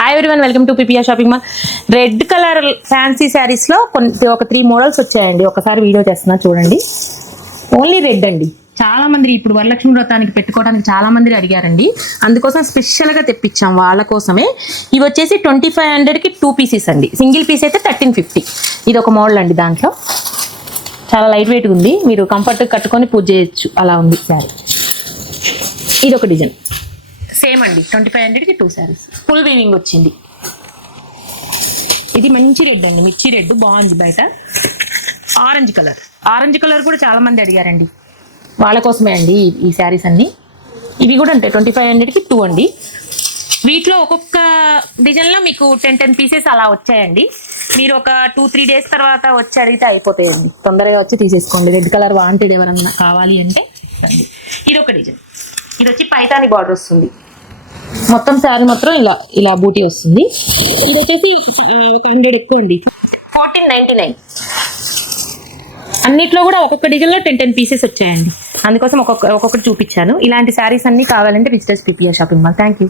Hi everyone, welcome to PPR shopping mall. Red colour fancy saris లో ఒక 3 models వచ్చాయండి. ఒకసారి వీడియో చేస్తున్నా చూడండి. ఓన్లీ రెడ్ అండి. చాలా మంది ఇప్పుడు వరలక్ష్మి వ్రతానికి పెట్టుకోవడానికి చాలా మంది అడిగారండి. అందుకోసం స్పెషల్ గా తెప్పించాం వాళ్ళ కోసమే. ఇవి వచ్చేసి 2500కి 2 పీసెస్ అండి. సింగిల్ పీస్ అయితే 1350. ఇది ఒక మోడల్ అండి. దాంట్లో చాలా లైట్ వెయిట్ ఉంది. మీరు కంఫర్ట్ కట్టుకొని పూజ చేయొచ్చు, అలా ఉంది శారీ. ఇది ఒక డిజైన్ సేమ్ అండి. 2500కి 2 శారీస్. ఫుల్ వీవింగ్ వచ్చింది. ఇది మంచి రెడ్ అండి, మిర్చి రెడ్ బాగుంది. బయట ఆరెంజ్ కలర్ కూడా చాలా మంది అడిగారండి. వాళ్ళ కోసమే అండి ఈ శారీస్ అన్ని. ఇవి కూడా ఉంటాయి 2500కి 2 అండి. వీటిలో ఒక్కొక్క డిజైన్లో మీకు 10 పీసెస్ అలా వచ్చాయండి. మీరు ఒక 2-3 డేస్ తర్వాత వచ్చి అడిగితే అయిపోతాయండి. తొందరగా వచ్చి తీసేసుకోండి. రెడ్ కలర్ వాంటెడ్ ఎవరన్నా కావాలి అంటే. ఇది ఒక డిజైన్. ఇది వచ్చి పైతాని బార్డర్ వస్తుంది. మొత్తం శారీ మాత్రం ఇలా బూటీ వస్తుంది. ఇది వచ్చేసి 100 ఎక్కువ అండి. 1499. అన్నిట్లో కూడా ఒక్కొక్క డిజైన్లో 10 పీసెస్ వచ్చాయండి. అందుకోసం ఒక్కొక్కటి చూపించాను. ఇలాంటి శారీస్ అన్ని కావాలంటే visitors PPR shopping mall. Thank you.